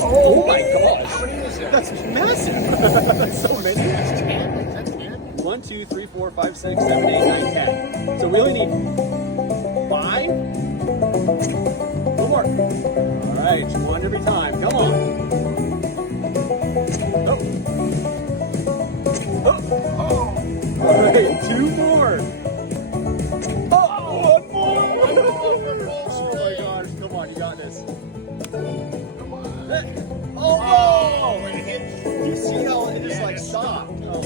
Oh my gosh. How many is that? That's massive. That's so many. That's 10? Is that 10? 1, 2, 3, 4, 5, 6, 7, 8, 9, 10. So we only need 5. One more. All right, one every time. Come on. Oh. Oh. All right, 2 more. Oh, 1 more. Oh my gosh. Come on, you got this. Come on. Oh. It hit. You see how it just like stopped? Oh.